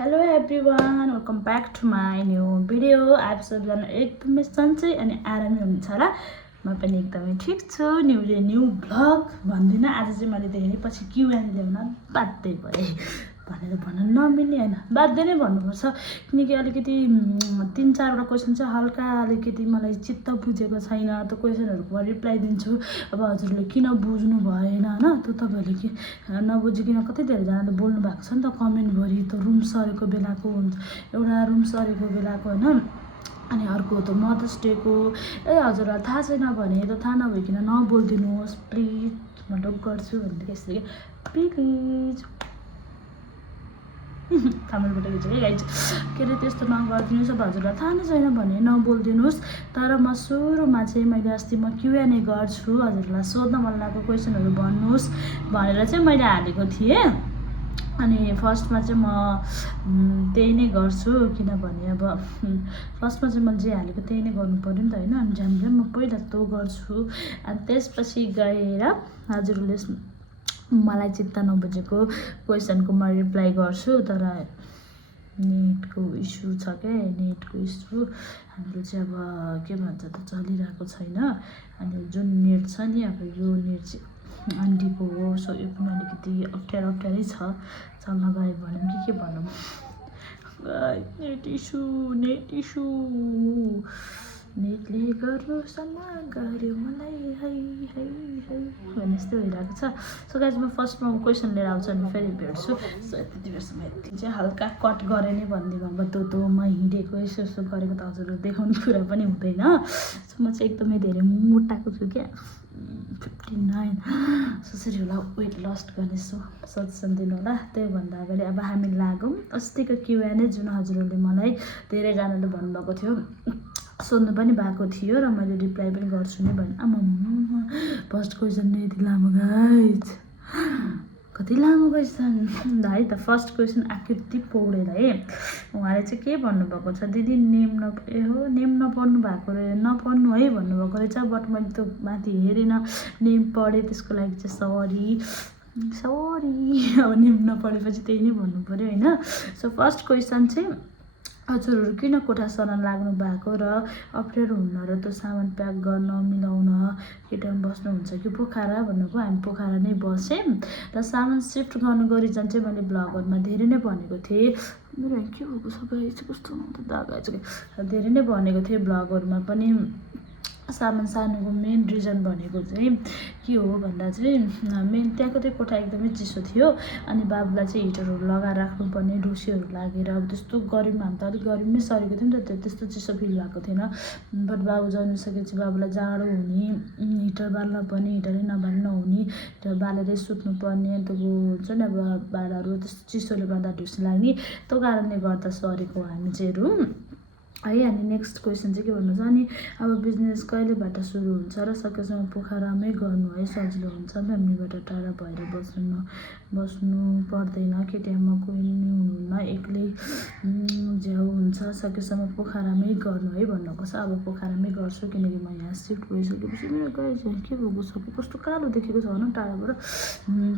Hello everyone, welcome back to my new video. आप सबैजना एकदमै सन्चै अनि आरामै हुनुहुन्छ होला। म पनि एकदमै ठिक छु। न्यू भ्लग भन्दिनँ। आज चाहिँ मैले धेरै पछि क्युएन ल्याउन बाध्य भएँ भनेर भन्न नमिल्ने होइन, बाध्य नै भन्नुपर्छ। किनकि अलिकति 3-4वटा क्वेसन चाहिँ हल्का अलिकति मलाई चित्त बुझेको छैन। त्यो क्वेसनहरूको म रिप्लाई दिन्छु। अब हजुरले किन बुझ्नु भएन होइन, त्यो तपाईँहरूले के नबुझिकन कति धेरैजनाले बोल्नु भएको छ नि त कमेन्टभरि। त्यो रुम सरेको बेलाको हुन्छ, एउटा रुम सरेको बेलाको होइन, अनि अर्को त मदर्स डेको। हजुरलाई थाहा छैन भने त थाहा नभइकन नबोलिदिनुहोस् प्लिज, म ढोक गर्छु भनेदेखि यसरी प्लिज थामलबाट खिचेँ है गाइज। के अरे त्यस्तो नगरिदिनुहोस्। अब हजुरलाई थाहा नै छैन भने नबोलिदिनुहोस्। तर म सुरुमा चाहिँ मैले अस्ति म क्युएनए गर्छु, हजुरलाई सोध्न मन लागेको क्वेसनहरू भन्नुहोस् भनेर चाहिँ मैले हालेको थिएँ। अनि फर्स्टमा चाहिँ म त्यही नै गर्छु, किनभने अब फर्स्टमा चाहिँ मैले जे हालेको त्यही नै गर्नु पऱ्यो नि त होइन। अनि झ्याम म पहिला त्यो गर्छु, अनि त्यसपछि गएर हजुरले मलाई चित्त नबुझेको क्वेसनको म रिप्लाई गर्छु। तर नेटको इस्यु छ क्या, नेटको इस्यु हाम्रो चाहिँ अब के भन्छ त चलिरहेको छैन। अनि जुन नेट छ नि, अब यो नेट चाहिँ आन्टीको हो, सो यो पनि अलिकति अप्ठ्यारै छ चल्न गयो भने के भनौँ। नेट इस्यु नेटले गर्नुसम्म गर्यो मलाई है है है भने जस्तो भइरहेको छ। सो गाइज म फर्स्टमा क्वेसन लिएर आउँछु अनि फेरि भेट्छु। सो यति बेरसम्म यति चाहिँ हल्का कट गरेँ नै भनिदिउँ। अब त्यो म हिँडेको यसो गरेको त हजुरहरू देखाउने कुरा पनि हुँदैन। सो म चाहिँ एकदमै धेरै मोटाएको छु क्या, 59। सोचेर होला वेट लस्ट गर्ने सजेसन दिनु होला। त्योभन्दा अगाडि अब हामी लागौँ अस्तिको क्युएनए, जुन हजुरहरूले मलाई धेरैजनाले भन्नुभएको थियो, सोध्नु पनि भएको थियो र मैले रिप्लाई पनि गर्छु नै भने। फर्स्ट क्वेसन नै यति लामो गाइज, कति लामो क्वेसन है त। फर्स्ट क्वेसन आकृति पौडेल है, उहाँले चाहिँ के भन्नुभएको छ, दिदी नेम नपढ्नु भएको नपढ्नु है भन्नुभएको रहेछ। बट मैले त्यो माथि हेरेन, नेम पढेँ, त्यसको लागि चाहिँ सरी। अब नेम नपढेपछि त्यही नै भन्नु पऱ्यो होइन। सो फर्स्ट क्वेसन चाहिँ हजुरहरू किन कोठा सरन लाग्नु भएको र अप्ठ्यारो हुन र त्यो सामान प्याक गर्न मिलाउन के टाइम बस्नुहुन्छ कि पोखरा भन्नुभयो। हामी पोखरा नै बसेँ र सामान सिफ्ट गर्नु गरिजन चाहिँ मैले ब्लगहरूमा धेरै नै भनेको थिएँ। मेरो के भएको छ गाइस, कस्तो दागा छ, धेरै नै भनेको थिएँ ब्लगहरूमा पनि। सामान सार्नुको मेन रिजन भनेको चाहिँ के हो भन्दा चाहिँ मेन त्यहाँको चाहिँ कोठा एकदमै चिसो थियो। अनि बाबुलाई चाहिँ हिटरहरू लगाएर राख्नुपर्ने, ढुसीहरू लागेर अब त्यस्तो गरममा हामी त अलिक गरम नै सरेको थियो नि त, त्यस्तो चिसो फिल भएको थिएन। बट बाबु जन्मिसकेपछि बाबुलाई जाडो हुने, हिटर बाल्न पर्ने, हिटरै नबाल्न नहुने, हिटर बालेरै सुत्नुपर्ने, त्यो हुन्छ नि अब भाँडाहरू त्यस्तो चिसोले गर्दा ढुसी लाग्ने, त्यो कारणले गर्दा सरेको हामी चाहिँ रुम है। अनि नेक्स्ट क्वेसन चाहिँ के भन्नु छ, अनि अब बिजनेस कहिलेबाट सुरु हुन्छ र सकेसम्म पोखरामै गर्नु है, सजिलो हुन्छ, फ्यामिलीबाट टाढा भएर बस्नु पर्दैन, केटीआमा कोही नि हुनुहुन्न, एक्लै झ्याउ हुन्छ, सकेसम्म पोखरामै गर्नु है भन्नको छ। अब पोखरामै गर्छु किनकि म यहाँ सिफ्ट भइसकेपछि मेरो गाई चाहिँ के भएको छ, कस्तो कालो देखेको छ भनौँ टाढाबाट।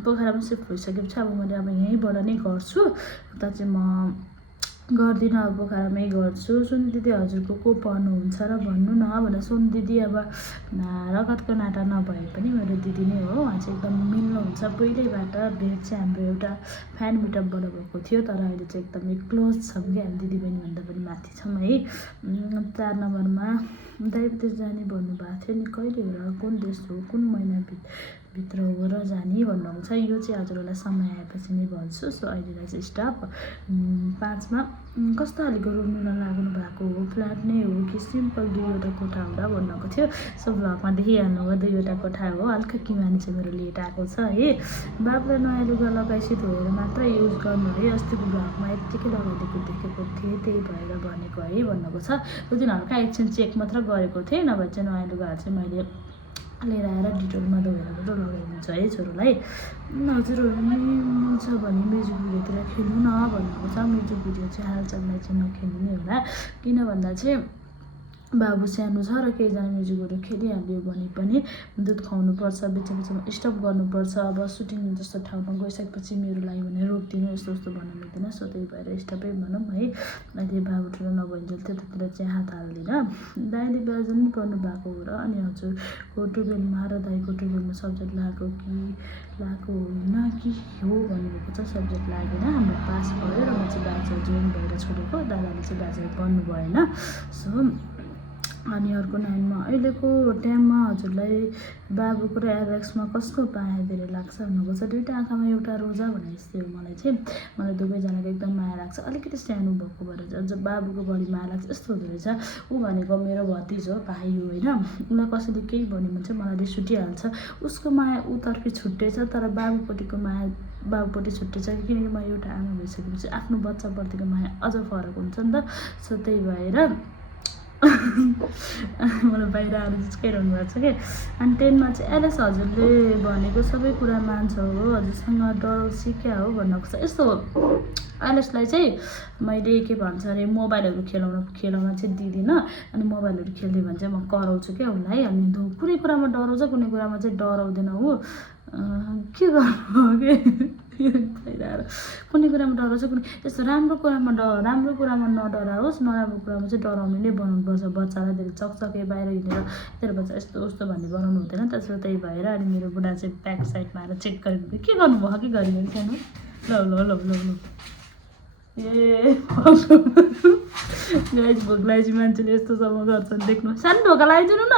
पोखरामा सिफ्ट भइसकेपछि अब मैले अब यहीँबाट नै गर्छु, उता चाहिँ म गर्दिनँ, अब पोखरामै गर्छु। सुन दिदी हजुरको को पढ्नुहुन्छ र भन्नु न भनेर। सुन दिदी अब रगतको नाता नभए पनि मेरो दिदी नै हो, उहाँ चाहिँ एकदम मिल्नुहुन्छ पहिल्यैबाट। भेट चाहिँ हाम्रो एउटा फ्यान मिटअपबाट भएको थियो, तर अहिले चाहिँ एकदमै क्लोज छौँ कि हामी दिदीबहिनीभन्दा पनि माथि छौँ है। 4 नम्बरमा दाइ विदेश जाने भन्नुभएको थियो नि, कहिले हो र कुन देश हो, कुन महिनाभित्र हो र जाने भन्नुभएको छ। यो चाहिँ हजुरहरूलाई समय आएपछि नै भन्छु। सो अहिलेलाई चाहिँ स्टप। 5मा कस्तो खालको रुम लिन लाग्नु भएको हो, फ्ल्याट नै हो कि सिम्पल 2वटा कोठा होला भन्नको थियो। सो ब्लगमा देखिहाल्नु भयो 2वटा कोठा हो। हल्का किमानी चाहिँ मेरो लेट आएको छ है। बाबुलाई नयाँ लुगा लगाएपछि धोएर मात्र युज गर्नु है, अस्तिको ब्लगमा यत्तिकै लगाइदिएको देखेको थिएँ, त्यही भएर भनेको है भन्नको छ। त्यो दिन हल्का एकछिन चेक मात्र गरेको थिएँ, नभए चाहिँ नयाँ लुगाहरू चाहिँ मैले लिएर आएर डिटोलमा धोएर मात्र लगाइदिन्छु है छोरोलाई। हजुरहरू नि मिल्छ भने म्युजिक भिडियोतिर खेल्नु न भन्नुभएको छ। म्युजिक भिडियो चाहिँ हालचाललाई चाहिँ नखेल्नु नै होला, किन भन्दा चाहिँ बाबु सानो छ र केहीजना म्युजिकहरू खेलिहाल्यो भने पनि दुध खुवाउनुपर्छ, बिचमा स्टप गर्नुपर्छ। अब सुटिङ जस्तो ठाउँमा गइसकेपछि मेरो लागि भने रोकिदिनु यस्तो उस्तो भन्नु मिल्दैन। सो त्यही भएर स्टपै भनौँ है। अहिले बाबु ठुलो नभइन्जेल त्यतातिर चाहिँ हात हाल्दिनँ। दाइले ब्याजन पनि पढ्नु भएको हो र अनि हजुरको टुवेल्भमा र दाइको टुवेल्भमा सब्जेक्ट लागेको होइन कि हो भन्नुभएको छ। सब्जेक्ट लागेन, हाम्रो पास भयो र म चाहिँ ब्याचलर जोइन भएर छोडेको, दादाले चाहिँ ब्याचलर पढ्नु भएन। सो अनि अर्को 9मा अहिलेको टाइममा हजुरलाई बाबुको र एलेक्समा कसको माया धेरै लाग्छ भन्नुभएको छ। दुईवटा आँखामा एउटा रोजा भने जस्तै हो मलाई दुवैजनाको एकदम माया लाग्छ। अलिकति सानो भएको भएर चाहिँ अझ बाबुको बढी माया लाग्छ। यस्तो हुँदो रहेछ, ऊ भनेको मेरो भतिज हो, भाइ हो होइन। उसलाई कसैले केही भन्यो भने चाहिँ मलाई रिस उठिहाल्छ। उसको माया उतर्फी छुट्टै छ, तर बाबुपट्टिको माया बाबुपट्टि छुट्टै छ। किनकि म एउटा आमा भइसकेपछि आफ्नो बच्चाप्रतिको माया अझ फरक हुन्छ नि त। सो त्यही भएर मलाई बाहिर आएर जिस्काइरहनु भएको छ कि। अनि 10मा चाहिँ एलेक्स हजुरले भनेको सबै कुरा मान्छ हो, हजुरसँग डराउँछ क्या हो भन्नको छ। यस्तो हो, एलेक्सलाई चाहिँ मैले के भन्छ अरे मोबाइलहरू खेलाउन चाहिँ दिँदिनँ। अनि मोबाइलहरू खेल्दै भने चाहिँ म कराउँछु क्या उसलाई। अनि कुनै कुरामा डराउँछ, कुनै कुरामा चाहिँ डराउँदैन ऊ। के गर्नु हो कि भइरहेर कुनै कुरामा डराउँछ, कुनै यस्तो राम्रो कुरामा नडराओस्, नराम्रो कुरामा चाहिँ डराउने नै बनाउनुपर्छ बच्चालाई। धेरै चकचके बाहिर हिँडेर तेरो बच्चा यस्तो उस्तो भन्ने बनाउनु हुँदैन। त्यसो त्यही भएर अनि मेरो बुढा चाहिँ ब्याक साइडमा आएर चेक गरेको के गर्नुभयो कि गरियो सानो ल ए गाइज भोक लागेपछि मान्छेले यस्तोसम्म गर्छन् देख्नु। सानो ढोका लगाइदिनु न।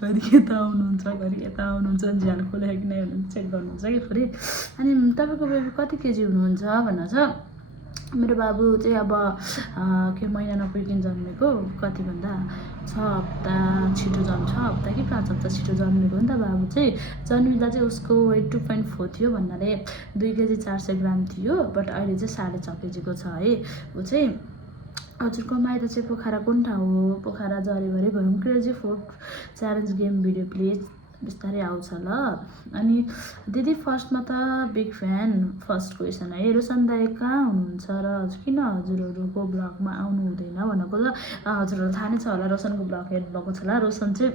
घरि यता आउनुहुन्छ झ्याल खोलेको कि नै हुनुहुन्छ चेक गर्नुहुन्छ कि फेरि। अनि तपाईँको बेबी कति केजी हुनुहुन्छ भनेर छ। मेरो बाबु चाहिँ अब के महिना नपुगिकन जन्मेको, कति भन्दा 6 हप्ता छिटो 6 हप्ता कि 5 हप्ता छिटो जन्मेको हो नि त बाबु चाहिँ। जन्मिँदा चाहिँ उसको वेट 2.4 थियो भन्नाले 2 केजी 400 ग्राम थियो। बट अहिले चाहिँ 6.5 केजीको छ है ऊ चाहिँ। हजुरको माइत चाहिँ पोखरा कुन ठाउँ हो? पोखरा जरेभरि भनौँ। Crazy food challenge game video please बिस्तारै आउँछ ल। अनि दिदी फर्स्टमा त बिग फ्यान। फर्स्ट क्वेसन है, रोशन दाई कहाँ हुनुहुन्छ र किन हजुरहरूको ब्लगमा आउनु हुँदैन भनेको ल। हजुरहरूलाई थाहा नै छ होला, रोशनको ब्लग हेर्नु भएको छ होला। रोशन चाहिँ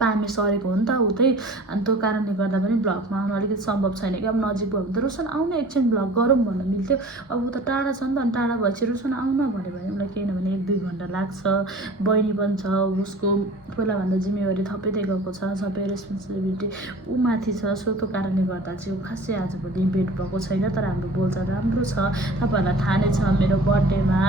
पामे सरेको हो नि त उतै। अनि त्यो कारणले गर्दा पनि ब्लगमा आउनु अलिकति सम्भव छैन कि। अब नजिक भयो भने त रोशन आउनु एकछिन ब्लग गरौँ भन्न मिल्थ्यो। अब ऊ त टाढा छ नि त। अनि टाढा भएपछि रोशन आउन भन्यो भने उसलाई केही नभने 1-2 घन्टा लाग्छ। बहिनी पनि छ, उसको पहिलाभन्दा जिम्मेवारी थपिँदै गएको छ, सबै रेस्पोन्सिबिलिटी ऊ माथि छ। सो त्यो कारणले गर्दा चाहिँ ऊ खासै आजभोलि भेट भएको छैन। तर हाम्रो बोलचाल राम्रो छ। तपाईँहरूलाई थाहा नै छ मेरो बर्थडेमा,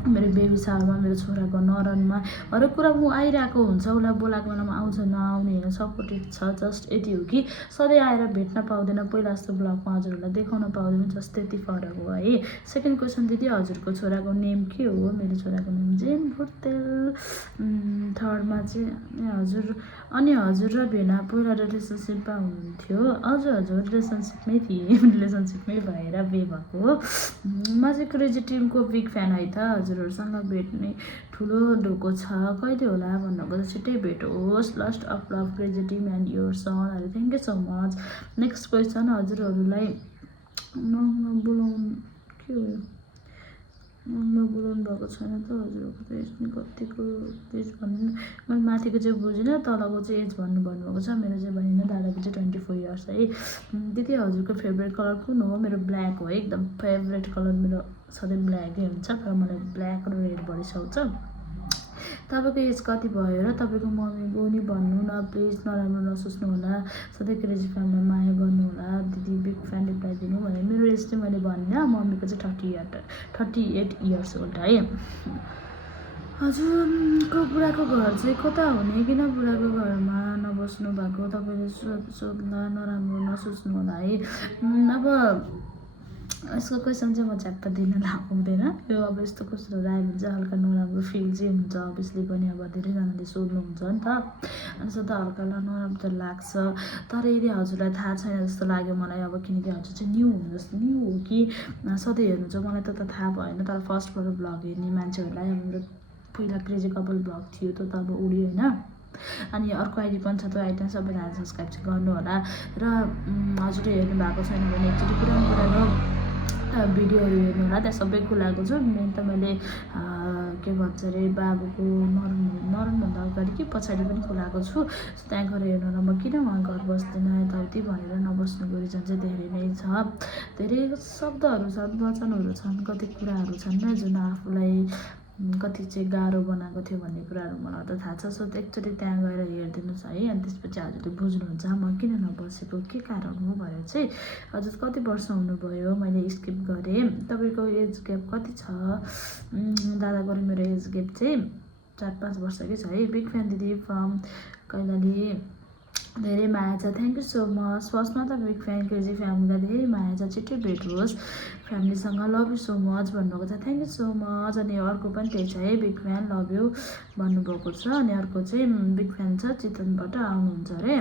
मेरो बेबी सालमा, मेरो छोराको नरनमा हरेक कुरा ऊ आइरहेको हुन्छ। उसलाई बोलाएको बेलामा आउँछ, नआउने होइन, सपोर्टेड छ। जस्ट यति हो कि सधैँ आएर भेट्न पाउँदैन, पहिला जस्तो ब्लगमा हजुरहरूलाई देखाउन पाउँदैन, जस्ट त्यति फरक हो है। सेकेन्ड क्वेसन दिदी हजुरको छोराको नेम के हो? मेरो छोराको नेम जेन भुटेल। थर्डमा चाहिँ हजुर र भेना पहिला रिलेसनसिपमा हुनुहुन्थ्यो? हजुर रिलेसनसिपमै थिएँ, रिलेसनसिपमै भएर बे भएको हो। म चाहिँ क्रेजी टिमको बिग फ्यान है त। हजुरहरूसँग भेट्ने ठुलो ढोको छ, कहिले होला भन्नको त छिट्टै भेट होस्। Last of love crazy team and your son. Thank you so much. Next question, हजुरहरूलाई बोलाउनु के हो? बोलाउनु भएको छैन त हजुरहरूको त एज कतिको एज भन्नु। मैले माथिको चाहिँ बुझिनँ, तलको चाहिँ एज भन्नुभएको छ। मेरो चाहिँ भनिनँ, दादाको चाहिँ 24 इयर्स है। दिदी हजुरको फेभरेट कलर कुन हो? मेरो ब्ल्याक हो है, एकदम फेभरेट कलर मेरो सधैँ ब्ल्याकै हुन्छ। तर मलाई ब्ल्याक र रेड बढी सुहाउँछ। तपाईँको एज कति भयो र तपाईँको मम्मीको नि भन्नु न प्लिज, नराम्रो नसोच्नु होला। सधैँ क्रेजी फ्यामिलीमा माया गर्नु होला। दिदी बिग फ्यान रिप्लाई दिनु भने। मेरो एज चाहिँ मैले भनिनँ, मम्मीको चाहिँ 38 इयर्स ओल्ड है। हजुरको बुढाको घर चाहिँ कता हुने? किन बुढाको घरमा नबस्नु भएको? तपाईँले सोध्दा नराम्रो नसोच्नु होला है। अब यसको क्वेसन चाहिँ म झ्याप्प दिन लाग्दैन। यो अब यस्तो कस्तो आयो भने चाहिँ हल्का नराम्रो फिल चाहिँ हुन्छ अभियसली पनि। अब धेरैजनाले सोध्नुहुन्छ नि त, अनि सो त हल्का नराम्रो त लाग्छ। तर यदि हजुरलाई थाहा छैन जस्तो लाग्यो मलाई, अब किनकि हजुर चाहिँ न्यू हो कि सधैँ हेर्नुहुन्छ मलाई त थाहा भएन। तर फर्स्टबाट ब्लग हेर्ने मान्छेहरूलाई अब मेरो पहिला क्रेजी कपाल ब्लग थियो त्यो त अब उड्यो होइन। अनि अर्को आइडी पनि छ, त्यो आइडीमा सबैजना सब्सक्राइब चाहिँ गर्नु होला। र हजुरले हेर्नु भएको छैन भने एकचोटि पुरानो भिडियोहरू हेर्नु होला, त्यहाँ सबै खुलाएको छु। मेन त मैले के भन्छ अरे बाबुको मरणभन्दा अगाडि कि पछाडि पनि खुलाएको छु। त्यहाँ गएर हेर्नु होला। म किन उहाँ घर बस्दैन यताउति भनेर नबस्नुको रिजन चाहिँ धेरै नै छ। धेरै शब्दहरू छन्, वचनहरू छन्, कति कुराहरू छन् जुन आफूलाई कति चाहिँ गाह्रो बनाएको थियो भन्ने कुराहरू मलाई त थाहा छ। सो एकचोटि त्यहाँ गएर हेरिदिनुहोस् है, अनि त्यसपछि हजुरले बुझ्नुहुन्छ म किन नबसेको, के कारण हो भनेर चाहिँ। हजुर कति वर्ष हुनुभयो मैले स्किप गरेँ, तपाईँको एज ग्याप कति छ? दादाको र मेरो एज ग्याप चाहिँ 4-5 वर्षकै छ है। बिग फ्यान दिदी फ्रम कैलाली, धेरै माया छ, थ्याङ्क यू सो मच। फर्स्टमा त बिग फ्यान क्रेजी फ्यामिलीलाई धेरै माया छ, छिट्टै भेट होस् फ्यामिलीसँग, लभ यू सो मच भन्नुभएको छ, थ्याङ्क यू सो मच। अनि अर्को पनि त्यही छ है, बिग फ्यान लभ यू भन्नुभएको छ। अनि अर्को चाहिँ बिग फ्यान छ, चितवनबाट आउनुहुन्छ अरे।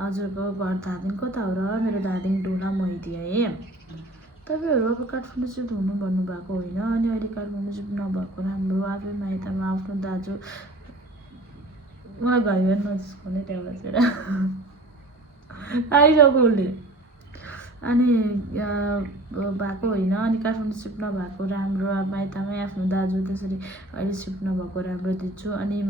हजुरको घर धादिङ कता हो र? मेरो धादिङ ढुला मैदी है। तपाईँहरू अब काठमाडौँ सिफ्ट हुनु भन्नुभएको होइन, अनि अहिले काठमाडौँ सिफ्ट नभएको राम्रो, आफै माइतमा आफ्नो दाजु मलाई घर नजिस्काउने त्यहाँ बसेर आइसक्यो उसले। अनि भएको होइन, अनि काठमाडौँ सिफ्ट नभएको राम्रो, अब माइतमै आफ्नो दाजु, त्यसरी अहिले सिफ्ट नभएको राम्रो दिन्छु। अनि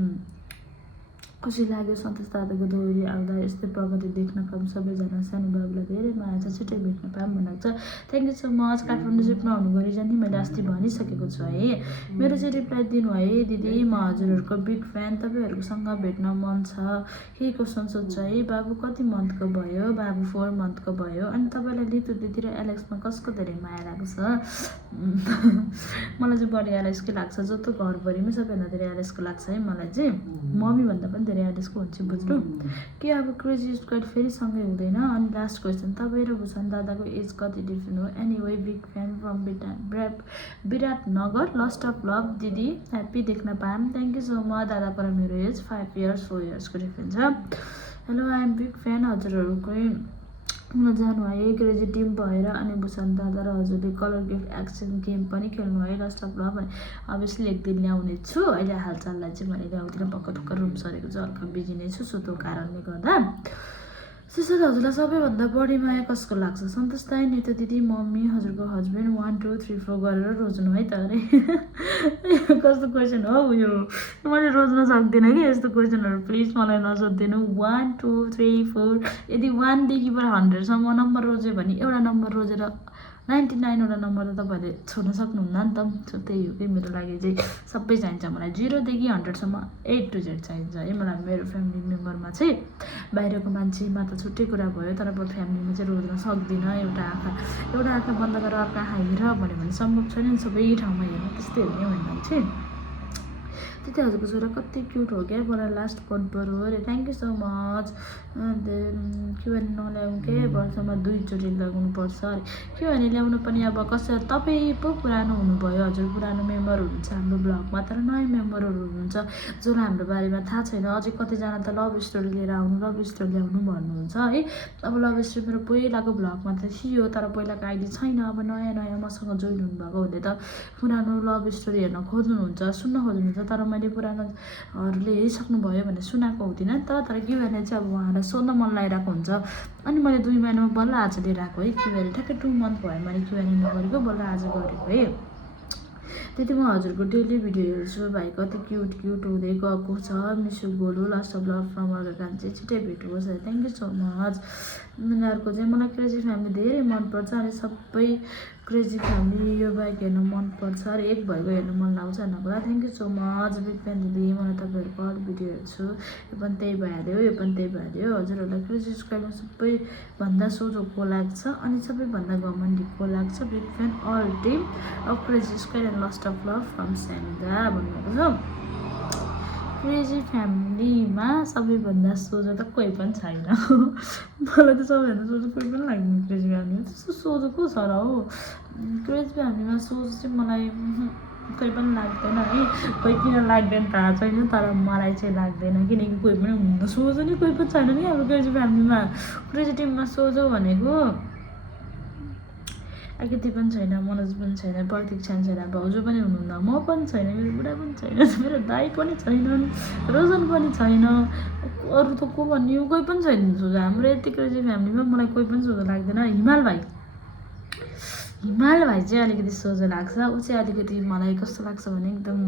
खुसी लाग्यो सन्तोष दादाको दोहोरी आउँदा यस्तै प्रगति देख्न पाऊँ, सबैजना सानो बाबुलाई धेरै माया छ, छिट्टै भेट्न पाऊँ भनेको छ, thank you so much. Kathmandu shift नहुनुको रिजन नि मैले अस्ति भनिसकेको छु है। मेरो चाहिँ रिप्लाई दिनु है दिदी, म हजुरहरूको बिग फ्यान, तपाईँहरूसँग भेट्न मन छ, के क्वेसन सोध्छ है। बाबु कति मन्थको भयो? बाबु 4 मन्थको भयो। अनि तपाईँलाई लितु दिदी र एलेक्समा कसको धेरै माया लाग्छ? मलाई चाहिँ बढी एलेक्सकै लाग्छ, जस्तो घरभरिमै सबैभन्दा धेरै एलेक्सको लाग्छ है मलाई चाहिँ, मम्मी भन्दा पनि धेरै एलेक्सको हुन्छ, बुझ्नु कि अब क्रेजी स्क्वाड फेरि सँगै हुँदैन। अनि लास्ट क्वेसन, तपाईँ र भूषण दादाको एज कति डिफ्रेन्ट हो? Anyway big fan from Biratnagar, लस्ट अफ लभ दिदी, ह्याप्पी देख्न पाएँ, थ्याङ्क यू सो मच। दादाको र मेरो एज 5 इयर्स 4 इयर्सको डिफ्रेन्स छ। Hello I am big fan, हजुरहरूकै जानु है क्रेजी टिम भएर। अनि भूषण दादा र हजुरले कलर गिफ्ट एक्सन गेम पनि खेल्नु है, लस्ट अफ लभ भने अभियसली एक दिन ल्याउने छु। अहिले हालचाललाई चाहिँ मैले ल्याउँदिनँ, भर्खर रुम सरेको चाहिँ हल्का बिजी नै छु, सो त्यो कारणले गर्दा। त्यसो त हजुरलाई सबैभन्दा बढी माया कसको लाग्छ? सन्तोष दाइ, निता दिदी, मम्मी, हजुरको हस्बेन्ड, 1 2 3 4 गरेर रोज्नु है त अरे। कस्तो क्वेसन हो यो, मैले रोज्न सक्दिनँ कि यस्तो क्वेसनहरू, प्लिज मलाई नसोधिदिनु। 1 2 3 4 यदि 1देखि 100सम्म नम्बर रोज्यो भने एउटा नम्बर रोजेर 99वटा नम्बर त तपाईँहरूले छोड्न सक्नुहुन्न नि त। त्यही हो कि मेरो लागि चाहिँ सबै चाहिन्छ, मलाई 0देखि 100सम्म A to Z चाहिन्छ है। मलाई मेरो फ्यामिली मेम्बरमा चाहिँ बाहिरको मान्छेमा त छुट्टै कुरा भयो, तर अब फ्यामिलीमा चाहिँ रोज्न सक्दिनँ। एउटा आँखा बन्द गरेर अर्को आँखा हेर भन्यो भने सम्भव छैन नि सबै ठाउँमा हेर्नु, त्यस्तै हो नि भन्दा चाहिँ। त्यति हजुरको छोरा कति क्युट हो क्या, मलाई लास्ट कटबर हो अरे, थ्याङ्क यू सो मच। के भने नल्याउँ के, वर्षमा 2 चोटि लगाउनु पर्छ अरे। के भने ल्याउनु पनि अब कसै तपाईँ पो पुरानो हुनुभयो, हजुर पुरानो मेम्बर हुनुहुन्छ हाम्रो ब्लगमा, तर नयाँ मेम्बरहरू हुनुहुन्छ जसलाई हाम्रो बारेमा थाहा छैन। अझै कतिजना त लभ स्टोरी लिएर आउनु, लभ स्टोरी ल्याउनु भन्नुहुन्छ है। अब लभ स्टोरी मेरो पहिलाको ब्लगमा त थियो, तर पहिलाको आइडी छैन। अब नयाँ मसँग जोइन हुनुभएको हुँदै त पुरानो लभ स्टोरी हेर्न खोज्नुहुन्छ, सुन्न खोज्नुहुन्छ, तर मैले पुरानोहरूले हेरिसक्नुभयो भने सुनाएको हुँदिनँ नि त। तर के भने चाहिँ अब उहाँलाई सोध्न मन लागिरहेको हुन्छ, अनि मैले 2 महिनामा बल्ल आज लिएर आएको है। के भने ठ्याक्कै 2 मन्थ भयो मैले के भने नगरेको, बल्ल आज गरेको है। त्यति म हजुरको डेली भिडियो हेर्छु, भाइ कति क्युट हुँदै गएको छ। मिसु गोलु, लास्ट अफ लभ फ्रम अर्को कान्छे, छिट्टै भेट होस्, थ्याङ्क यू सो मच। उनीहरूको चाहिँ मलाई क्रेजी फ्यामिली धेरै मनपर्छ, अनि सबै क्रेजी फ्यामिली यो बाइक हेर्नु मनपर्छ अरे, एक भएको हेर्नु मन लाग्छ भन्नुको लागि thank you so much. Big fan दिदी, मलाई तपाईँहरूको अरू भिडियो हेर्छु, यो पनि त्यही भइहाल्यो, यो पनि त्यही भइहाल्यो। हजुरहरूलाई क्रेजी स्क्वाडमा सबैभन्दा सोझो को लाग्छ, अनि सबैभन्दा घमण्डी को लाग्छ? Big fan all team of crazy squad and लस्ट अफ लभ फ्रम स्यान्डा भन्नुभएको छ। क्रेजी फ्यामिलीमा सबैभन्दा सोझो त कोही पनि छैन। मलाई त सबैभन्दा सोझो कोही पनि लाग्दैन क्रेजी फ्यामिलीमा, त्यस्तो सोझो को छ र हो। क्रेजी फ्यामिलीमा सोझो चाहिँ मलाई कोही पनि लाग्दैन है। कोही किन लाग्दैन थाहा छैन, तर मलाई चाहिँ लाग्दैन, किनकि कोही पनि हुँदैन सोझो नि, कोही पनि छैन नि हाम्रो क्रेजी फ्यामिलीमा। क्रेजी टिममा सोझो भनेको आकृति पनि छैन, मनोज पनि छैन, प्रतीक्षा पनि छैन, भाउजू पनि हुनुहुन्न, म पनि छैन, मेरो बुढा पनि छैन, मेरो दाइ पनि छैनन्, रोजन पनि छैन, अरू त को भन्ने हो, कोही पनि छैन सोझो हाम्रो यति क्रेजी फ्यामिलीमा। मलाई कोही पनि सोझो लाग्दैन। हिमाल भाइ हिमाल भाइ चाहिँ अलिकति सोझो लाग्छ। ऊ चाहिँ अलिकति मलाई कस्तो लाग्छ भने एकदम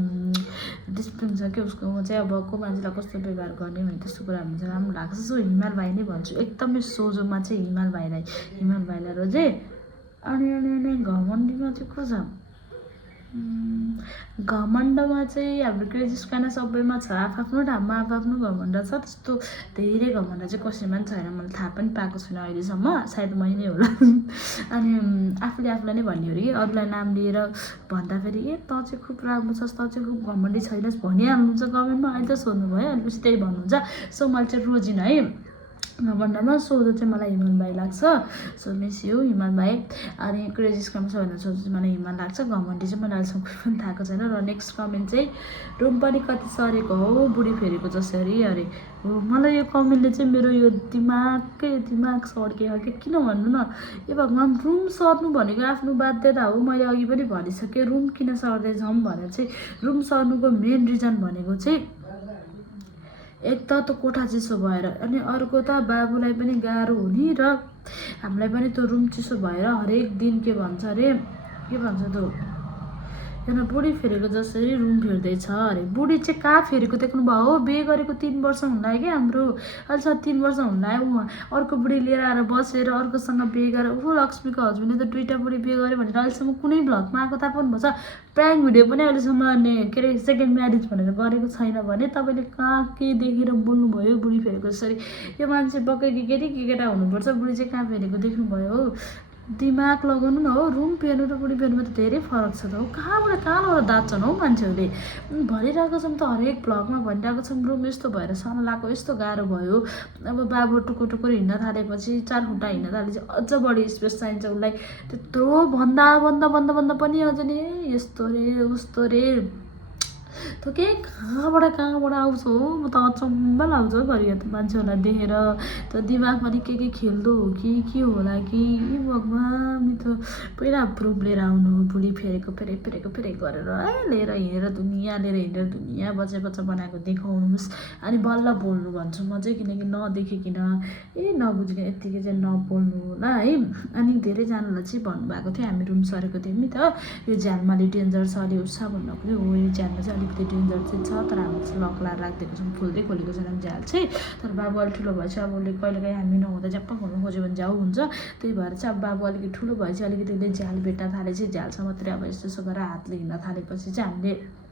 डिसिप्लिन छ क्या उसको। म चाहिँ अब को मान्छेलाई कस्तो व्यवहार गर्ने भने त्यस्तो कुराहरू चाहिँ राम्रो लाग्छ। सो हिमाल भाइ नै भन्छु, एकदमै सोझोमा चाहिँ हिमाल भाइलाई रोजे। अनि घमण्डीमा चाहिँ को छ? घमण्डमा चाहिँ हाम्रो क्रेजिसकाना सबैमा छ, आफ्नो ठाउँमा आफ्नो घमण्ड छ। त्यस्तो धेरै घमण्ड चाहिँ कसैमा पनि छैन, मैले थाहा पनि पाएको छुइनँ अहिलेसम्म, सायद मै नै होला। अनि आफूले आफूलाई नै भन्ने हो कि अरूलाई नाम लिएर भन्दाखेरि त चाहिँ खुब राम्रो छस्, त चाहिँ खुब घमण्डी छैनस् भनिहाल्नुहुन्छ कमेन्टमा। अहिले त सोध्नुभयो, अलिपछि त्यही भन्नुहुन्छ। सो मैले चाहिँ रोजिनँ है घमण्डमा। सोझो चाहिँ मलाई हिमाल भाइ लाग्छ। सो मिस यु हिमाल भाइ। अनि क्रेजिसकामा सबैभन्दा सोझो चाहिँ मलाई हिमाल लाग्छ। घमण्डी चाहिँ मलाई अहिलेसम्म कोही पनि थाहा छैन। र नेक्स्ट कमेन्ट चाहिँ रुम पनि कति सरेको हो बुढी फेरेको जसरी अरे हो। मलाई यो कमेन्टले चाहिँ मेरो यो दिमाग सड्के कि किन भन्नु न, ए भगवान्, रुम सर्नु भनेको आफ्नो बाध्यता हो। मैले अघि पनि भनिसकेँ रुम किन सर्दैछौँ भनेर चाहिँ। रुम सर्नुको मेन रिजन भनेको चाहिँ एक त कोठा चिसो भएर, अनि अर्को त बाबुलाई पनि गाह्रो हुने र हामीलाई पनि त्यो रुम चिसो भएर हरेक दिन के भन्छ त्यो किन बुढी फेरेको जसरी रुम फेर्दैछ अरे। बुढी चाहिँ कहाँ फेरेको देख्नुभयो हो? बिहे गरेको 3 वर्ष हुन लाग्यो क्या हाम्रो, अहिलेसम्म 3 वर्ष हुन लाग्यो। उहाँ अर्को बुढी लिएर आएर बसेर अर्कोसँग बिहे गरेर ऊ लक्ष्मीको हस्बेन्डले त 2टा बुढी बिहे गर्यो भनेर अहिलेसम्म कुनै भ्लगमा आएको थाहा पनि भन्छ। प्राइम भिडियो पनि अहिलेसम्म के अरे सेकेन्ड म्यारिज भनेर गरेको छैन भने तपाईँले कहाँ के देखेर बोल्नुभयो बुढी फेरेको जसरी? यो मान्छे पक्कै के केटा हुनुपर्छ, बुढी चाहिँ कहाँ फेरेको देख्नुभयो हो? दिमाग लगाउनु न हो। रुम फेर्नु र बुढी फेर्नुमा त धेरै फरक छ त हो। कहाँबाट लगेर दाच्छन् हौ मान्छेहरूले। भनिरहेको छौँ त हरेक भ्लगमा भनिरहेको छौँ रुम यस्तो भएर सानो लाएको यस्तो गाह्रो भयो। अब बाबु टुकुर हिँड्न थालेपछि 4 खुट्टा हिँड्न थालेपछि अझ बढी स्पेस चाहिन्छ उसलाई। त्यत्रो भन्दा पनि अझ नि यस्तो रे उस्तो रे त के कहाँबाट आउँछ हो? म त अचम्म लाग्छ घरि त मान्छेहरूलाई देखेर। त दिमागमा के खेल्दो हो कि के होला कि भगवान्। नि त पहिला प्रुफ लिएर आउनु, बुढी फेरेको गरेर लिएर हिँडेर दुनियाँ बच्चा बनाएको देखाउनुहोस्, अनि बल्ल बोल्नु भन्छु म चाहिँ। किनकि नदेखेकिन नबुझिकन यत्तिकै चाहिँ नबोल्नु होला है। अनि धेरैजनालाई चाहिँ भन्नुभएको थियो हामी रुम सरेको थियौँ नि त, यो झ्यालमाले डेन्जर छ अलि उसा भन्नको थियो हो। यो झ्यालमा चाहिँ अलिकति डेन्जर चाहिँ छ, तर हामीले चाहिँ लक लाएर राखिदिएको छौँ, खोल्दै खोलेको छैन झ्याल चाहिँ। तर बाबु अलिक ठुलो भएपछि अब उसले कहिलेकाहीँ हामी नहुँदा झ्याप्प खोल्नु खोज्यो भने झ्याउ हुन्छ। त्यही भएर चाहिँ अब बाबु अलिकति ठुलो भएपछि अलिकति उसले झ्याल भेट्न थालेपछि झ्यालसँग मात्रै अब यस्तो गरेर हातले हिँड्न थालेपछि चाहिँ हामीले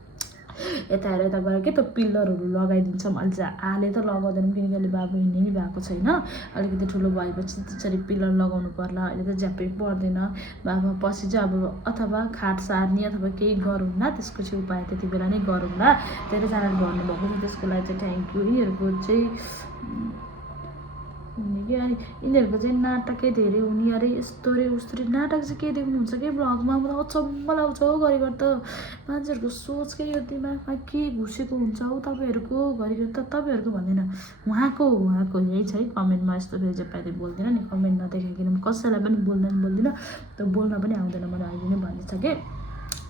यता हेर यता गएर के त पिल्लरहरू लगाइदिन्छौँ। अहिले चाहिँ आले त लगाउँदैनौँ किनकि अहिले बाबु हिँड्ने नि भएको छैन। अलिकति ठुलो भएपछि त्यसरी पिल्लर लगाउनु पर्ला। अहिले त झ्याप्पै पर्दैन। बाबु पछि चाहिँ अब अथवा खाट सार्ने अथवा केही गरौँला, त्यसको चाहिँ उपाय त्यति बेला नै गरौँला। धेरैजनाले भन्नुभएको थियो, त्यसको लागि चाहिँ थ्याङ्क यू। यिनीहरूको चाहिँ कि अनि यिनीहरूको चाहिँ नाटकै धेरै हुने अरे यस्तो रे उस्तो रे। नाटक चाहिँ के देख्नुहुन्छ कि ब्लगमा? मलाई अचम्म लाग्छ हौ घरिघरि त मान्छेहरूको सोच के यो दिमागमा के घुसेको हुन्छ हौ तपाईँहरूको। घरिघरि त तपाईँहरूको भन्दैन उहाँको यही छ है। कमेन्टमा यस्तो फेरि चाहिँ पाइँदै बोल्दिनँ नि, कमेन्ट नदेखाइकन म कसैलाई पनि बोल्दिनँ। त बोल्न पनि आउँदैन मलाई, अहिले नै भनिसकेँ।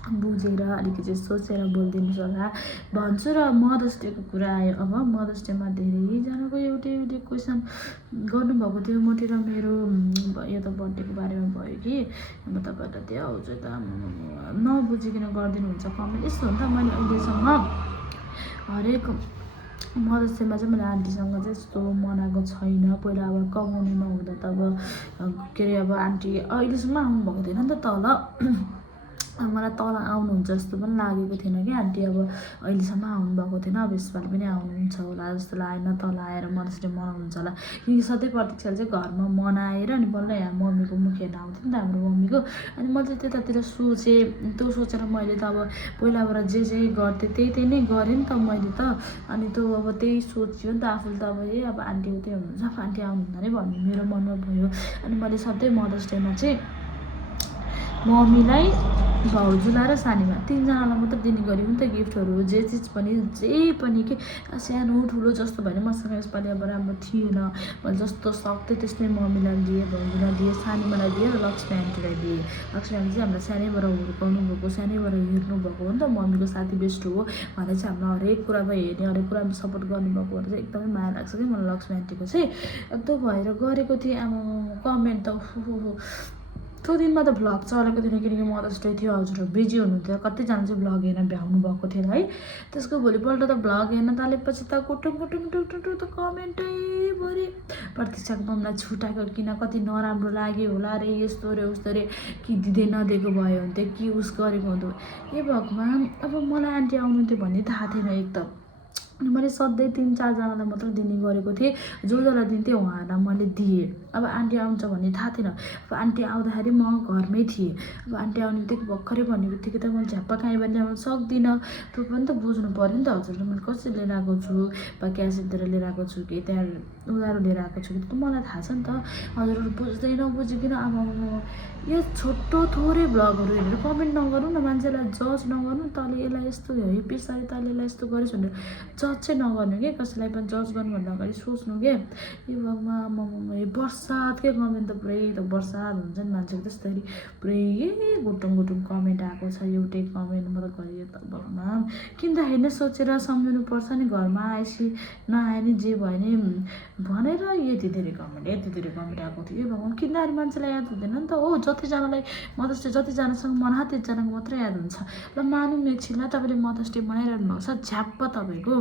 बुझेर अलिकति सोचेर बोलिदिनुहोस् होला भन्छु। र मदर्स डेको कुरा आयो, अब मदर्स डेमा धेरैजनाको एउटै क्वेसन गर्नुभएको थियो मोटी र मेरो। यो त बर्थडेको बारेमा भयो कि अब तपाईँहरूलाई त्यो आउँछ त नबुझिकन गरिदिनुहुन्छ कमेन्ट। यस्तो हो नि त, मैले अहिलेसम्म हरेक मदर्स डेमा चाहिँ मैले आन्टीसँग चाहिँ यस्तो मनाएको छैन। पहिला अब कमाउने नहुँदा त अब के अरे अब आन्टी अहिलेसम्म आउनुभएको थिएन नि त तल। मलाई तल आउनुहुन्छ जस्तो पनि लागेको थिएन कि आन्टी अब अहिलेसम्म आउनुभएको थिएन। अब यसपालि पनि आउनुहुन्छ होला जस्तो लागेन, तल आएर मदर्स डे मनाउनुहुन्छ होला। किनकि सधैँ प्रतीक्षाले चाहिँ घरमा मनाएर अनि बल्ल यहाँ मम्मीको मुख हेर्न आउँथ्यो नि त हाम्रो मम्मीको। अनि मैले चाहिँ त्यतातिर सोचेँ, त्यो सोचेर मैले त अब पहिलाबाट जे गर्थेँ त्यही नै गरेँ नि त मैले त। अनि त्यो अब त्यही सोच्यो नि त आफूले त। अब अब आन्टी उतै हुनुहुन्छ, अब आन्टी आउनुहुँदा नै भन्ने मेरो मनमा भयो। अनि मैले सधैँ मदर्स डेमा चाहिँ मम्मीलाई, भाउजूलाई र सानीमा 3जनालाई मात्रै दिने गरेको नि त गिफ्टहरू। जे पनि के सानो ठुलो जस्तो भएन। मसँग यसपालि अब राम्रो थिएन, मैले जस्तो सक्थेँ त्यस्तै मम्मीलाई दिएँ, भाउजूलाई दिएँ, सानीमालाई दिएँ र लक्ष्मी आन्टीलाई दिएँ। लक्ष्मी आन्टी चाहिँ हामीलाई सानैबाट हुर्काउनु भएको, सानैबाट हेर्नुभएको हो नि त, मम्मीको साथी बेस्ट हो भनेर चाहिँ हामीलाई हरेक कुरामा हेर्ने, हरेक कुरामा सपोर्ट गर्नुभएको भनेर चाहिँ एकदमै माया लाग्छ कि मलाई लक्ष्मी आन्टीको चाहिँ। त्यो भएर गरेको थिएँ। आमा कमेन्ट त त्यो चौथो दिनमा त भ्लग चलेको थिएन किनकि मदर्स डे थियो हजुरहरू बिजी हुनुहुन्थ्यो कतिजना चाहिँ भ्लग हेर्न भ्याउनु भएको थियो है त्यसको भोलिपल्ट त भ्लग हेर्न थालेपछि त कुटुङ कुटुङ टुटुटु त कमेन्टै भरि प्रतीक्षाको मम्मीलाई छुटाएको किन कति नराम्रो लाग्यो होला रे यस्तो रे उस्तो रे कि दिँदै नदिएको भयो हुन्थ्यो कि उस गरेको हुन्थ्यो ए भगवान् अब मलाई आन्टी आउनुहुन्थ्यो भन्ने थाहा थिएन एकदम अनि मैले सधैँ 3-4जनालाई मात्र दिने गरेको थिएँ जो जसलाई दिन्थेँ उहाँहरूलाई मैले दिएँ अब आन्टी आउँछ भन्ने थाहा थिएन अब आन्टी आउँदाखेरि म घरमै थिएँ अब आन्टी आउने बित्तिकै भर्खरै भन्ने बित्तिकै त मैले झ्याप्पा काहीँ पनि ल्याउनु सक्दिनँ त्यो पनि त बुझ्नु पऱ्यो नि त हजुरले मैले कसरी लिएर आएको छु वा क्यासेटतिर लिएर आएको छु कि त्यहाँ उधारो लिएर आएको छु कि त मलाई थाहा छ नि त हजुरहरू बुझ्दै नबुझिकन अब यो छोटो थोरै भ्लगहरू हेरेर कमेन्ट नगर्नु न मान्छेलाई जज नगर्नु तँले यसलाई यस्तो है पछाडि तँले यसलाई यस्तो गरिस् भनेर जज चाहिँ नगर्नु के कसैलाई पनि जज गर्नुभन्दा अगाडि सोच्नु के यो भगवान् बर्सातकै कमेन्ट त पुरै त बर्सात हुन्छ नि मान्छेको त्यसरी पुरै गुटुङ गुटुङ कमेन्ट आएको छ एउटै कमेन्ट म त गरियो त भगवान् किन्दाखेरि नै सोचेर सम्झिनु पर्छ नि घरमा आएपछि नआए नि जे भयो नि भनेर यति धेरै कमेन्ट आएको थियो भगवान् किन्दाखेरि मान्छेलाई याद हुँदैन नि त हो जतिजनालाई मदर्स डे जतिजनासँग मना त्यतिजनाको मात्रै याद हुन्छ ल मानौँ एकछिनलाई तपाईँले मदर्स डे मनाइरहनु भएको छ झ्याप्प तपाईँको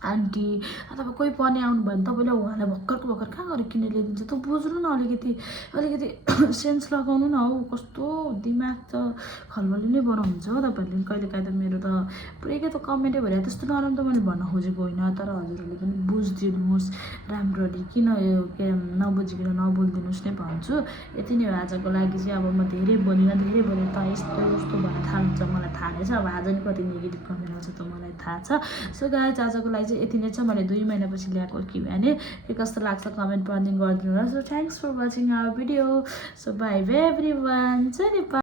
आन्टी अथवा कोही पनि आउनु भयो भने तपाईँले उहाँलाई भर्खर कहाँ गएर किनेर ल्याइदिन्छ त बुझ्नु न अलिकति सेन्स लगाउनु न हौ कस्तो दिमाग त खलबली नै बनाउनुहुन्छ हो तपाईँहरूले कहिलेकाहीँ त मेरो त पुरै के त कमेन्टै भइरहेको त्यस्तो नराम्रो त मैले भन्न खोजेको होइन तर हजुरहरूले पनि बुझिदिनुहोस् राम्ररी किन यो के नबुझिकन नबोलिदिनुहोस् नै भन्छु यति नै हो आजको लागि चाहिँ अब म धेरै बोलेर त यस्तो उस्तो भन्न थाल्छ मलाई थाहा नै छ अब आज नि कति नेगेटिभ कमेन्ट आउँछ त मलाई थाहा छ सो गाइज आजको लागि चाहिँ यति नै छ मैले 2 महिनापछि ल्याएको कि भने के कस्तो लाग्छ कमेन्ट पढ्दै गरिदिनु होला so thanks for watching our video so bye everyone